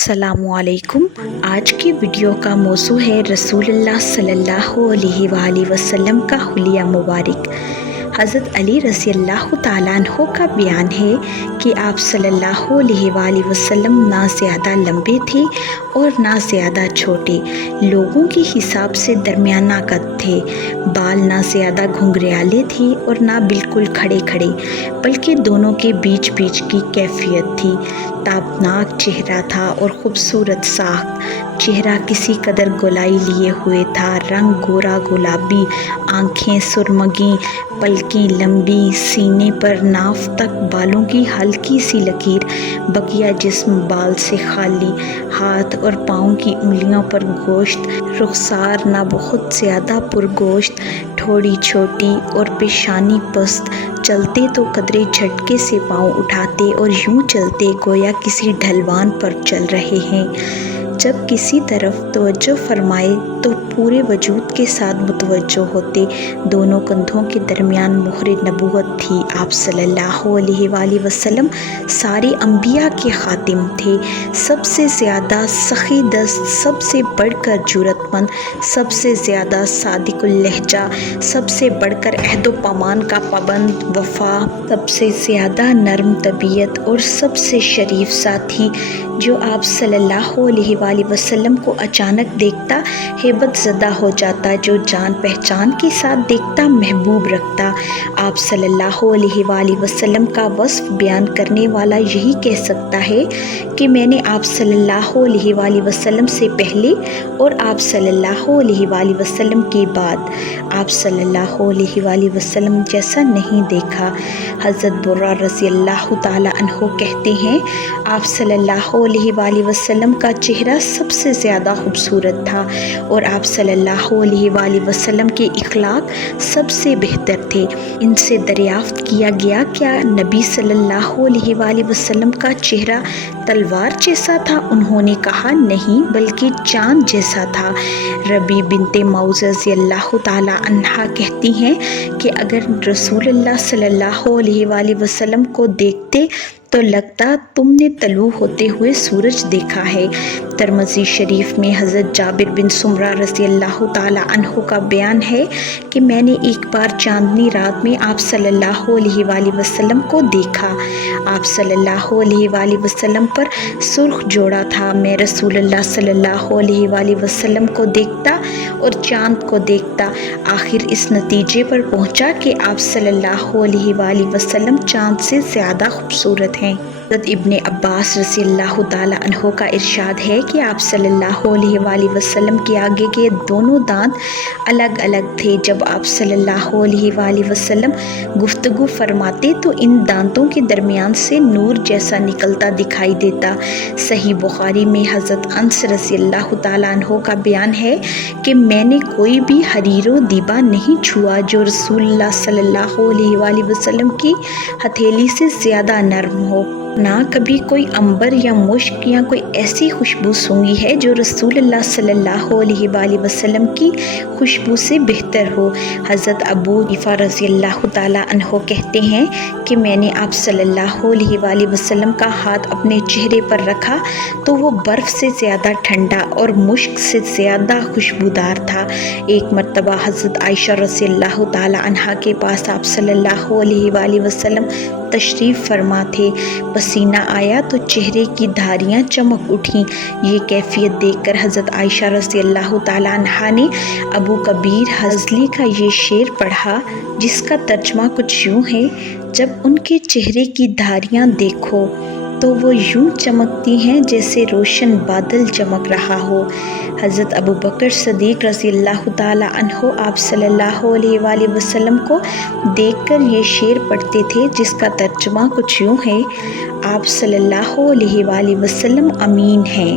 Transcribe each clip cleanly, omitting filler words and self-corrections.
अस्सलामु अलैकुम। आज की वीडियो का मौजू है रसूलुल्लाह सल्लल्लाहु अलैहि वसल्लम का हुलिया मुबारक। हज़रत अली रज़ी अल्लाह तआला अन्हु का बयान है कि आप सल्लल्लाहु अलैहि वसल्लम ना ज़्यादा लंबे थे और ना ज़्यादा छोटे, लोगों के हिसाब से दरमियाना कद थे। बाल ना ज़्यादा घुंघराले थे और ना बिल्कुल खड़े खड़े, बल्कि दोनों के बीच बीच की कैफियत थी। ताबनाक चेहरा था और खूबसूरत साख्त। चेहरा किसी कदर गोलाई लिए हुए था, रंग गोरा गुलाबी, आँखें सुरमगी, पलकें लंबी, सीने पर नाफ तक बालों की हल्की सी लकीर, बकिया जिस्म बाल से खाली, हाथ और पाँव की उंगलियों पर गोश्त, रुखसार ना बहुत ज़्यादा पुरगोश्त, ठोड़ी छोटी और पेशानी पस्त। चलते तो कदरे झटके से पाँव उठाते और यूं चलते गोया किसी ढलवान पर चल रहे हैं। जब किसी तरफ तवज्जो फरमाए तो पूरे वजूद के साथ मुतवज्जो होते। दोनों कंधों के दरमियान मोहरे नबूवत थी। आप सल्लल्लाहु अलैहि वसल्लम सारे अंबिया के खातिम थे। सबसे ज़्यादा सखी दस्त, सबसे बढ़कर जुरतमंद, सबसे ज़्यादा सादिकुल लहजा, सबसे बढ़कर अहदो पैमान का पाबंद वफा, सबसे ज़्यादा नरम तबीयत और सबसे शरीफ साथी। जो आप सल्लल्लाहु अलैहि वसल्लम को अचानक देखता हेबत ज़दा हो जाता, जो जान पहचान के साथ देखता महबूब रखता। आप सल्लल्लाहु अलैहि वसल्लम का वस्फ बयान करने वाला यही कह सकता है कि मैंने आप सल्लल्लाहु अलैहि वसल्लम से पहले और आप सल्लल्लाहु अलैहि वसल्लम के बाद आप सल्लल्लाहु अलैहि वसल्लम जैसा नहीं देखा। हज़रत बुर्रा रज़ी अल्लाह तआला अन्हु कहते हैं, आप सल्लल्लाहु अलैहि वसल्लम का चेहरा सबसे ज़्यादा खूबसूरत था और आप सल्लल्लाहु अलैहि वसल्लम के इखलाक सबसे बेहतर थे। इनसे दरियाफ्त किया गया, क्या नबी सल्लल्लाहु अलैहि वसल्लम का चेहरा तलवार जैसा था? उन्होंने कहा, नहीं, बल्कि चाँद जैसा था। रबी बिनते मौज़ रज़ी अल्लाह तआला अन्हा कहती हैं कि अगर रसूलुल्लाह सल्लल्लाहु अलैहि वसल्लम को देखते तो लगता तुमने तलू होते हुए सूरज देखा है। तिरमिज़ी शरीफ में हज़रत जाबिर बिन सुमरा रज़ी अल्लाह तआला अन्हु का बयान है कि मैंने एक बार चांदनी रात में आप सल्लल्लाहु अलैहि वसल्लम को देखा। आप सल्लल्लाहु अलैहि वसल्लम पर सुर्ख जोड़ा था। मैं रसूलुल्लाह सल्लल्लाहु अलैहि वसल्लम को देखता और चाँद को देखता, आखिर इस नतीजे पर पहुँचा कि आप सल्लल्लाहु अलैहि वसल्लम चाँद से ज़्यादा खूबसूरत हैं। हज़रत इब्ने अब्बास रज़ी अल्लाह तआला अन्हु का इरशाद है कि आप सल्लल्लाहु अलैहि वसल्लम के आगे के दोनों दांत अलग अलग थे। जब आप सल्लल्लाहु अलैहि वसल्लम गुफ्तगू फरमाते तो इन दांतों के दरमियान से नूर जैसा निकलता दिखाई देता। सही बुखारी में हज़रत अनस रज़ी अल्लाह तआला अन्हु का बयान है कि मैंने कोई भी हरीरो दीबा नहीं छुआ जो रसूलुल्लाह सल्लल्लाहु अलैहि वसल्लम की हथेली से ज़्यादा नरम हो। ना कभी कोई अंबर या मुश्क या कोई ऐसी खुशबू सूंघी है जो रसूलुल्लाह सल्लल्लाहु अलैहि वसल्लम की खुशबू से बेहतर हो। हज़रत अबू हनीफा रज़ी अल्लाह तआला अन्हु कहते हैं कि मैंने आप सल्लल्लाहु अलैहि वसल्लम का हाथ अपने चेहरे पर रखा तो वो बर्फ़ से ज़्यादा ठंडा और मुश्क से ज़्यादा खुशबूदार था। एक मरतबा हज़रत आयशा रज़ी अल्लाह तआला अन्हा के पास आप सल्लल्लाहु अलैहि वसल्लम तशरीफ़ फरमा थे। पसीना आया तो चेहरे की धारियाँ चमक उठीं। ये कैफियत देखकर हज़रत आयशा रज़ी अल्लाह तआला अन्हा ने अबू कबीर हज़ली का ये शेर पढ़ा, जिसका तर्जमा कुछ यूँ है, जब उनके चेहरे की धारियाँ देखो तो वो यूं चमकती हैं जैसे रोशन बादल चमक रहा हो। हज़रत अबू बकर सदीक़ रज़ी अल्लाह तआला अन्हु आप सल्लल्लाहु अलैहि वसल्लम को देखकर ये शेर पढ़ते थे, जिसका तर्जुमा कुछ यूँ है, आप सल्लल्लाहु अलैहि वसल्लम अमीन हैं,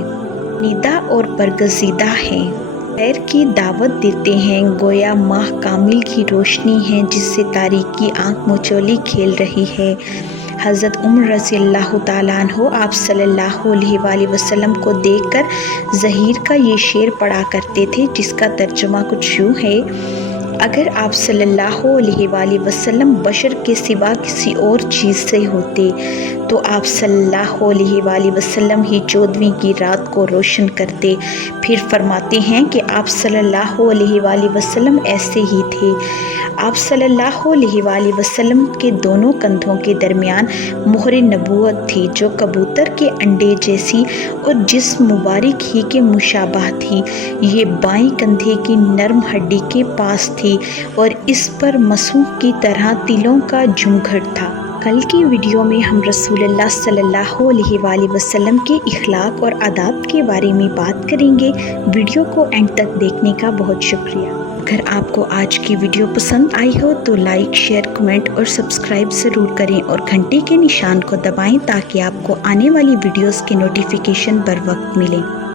निदा और बरगज़ीदा हैं, खैर की दावत देते हैं, गोया माह कामिल की रोशनी है जिससे तारीकी की आँख मचोली खेल रही है। हज़रत उमर रज़ी अल्लाह तआला अन्हु आप सल्लल्लाहु अलैहि वसल्लम को देखकर ज़हीर का ये शेर पढ़ा करते थे, जिसका तर्जुमा कुछ यूँ है, اگر آپ صلی اللہ علیہ وآلہ وسلم بشر کے سوا کسی اور چیز سے ہوتے تو آپ صلی اللہ علیہ وآلہ وسلم ہی 14ویں کی رات کو روشن کرتے۔ پھر فرماتے ہیں کہ آپ صلی اللہ علیہ وآلہ وسلم ایسے ہی تھے۔ آپ صلی اللہ علیہ وآلہ وسلم کے دونوں کندھوں کے درمیان مہر نبوت تھی جو کبوتر کے انڈے جیسی اور جسم مبارک ہی کے مشابہ تھی۔ یہ بائیں کندھے کی نرم ہڈی کے پاس تھی اور اس پر مسوخ کی طرح تلوں کا جھمگھٹ تھا۔ کل کی ویڈیو میں ہم رسول اللہ صلی اللہ علیہ وآلہ وسلم کے اخلاق اور آداب کے بارے میں بات کریں گے۔ ویڈیو کو اینڈ تک دیکھنے کا بہت شکریہ۔ اگر آپ کو آج کی ویڈیو پسند آئی ہو تو لائک، شیئر، کمنٹ اور سبسکرائب ضرور کریں اور گھنٹی کے نشان کو دبائیں تاکہ آپ کو آنے والی ویڈیوز کے نوٹیفیکیشن بر وقت ملیں۔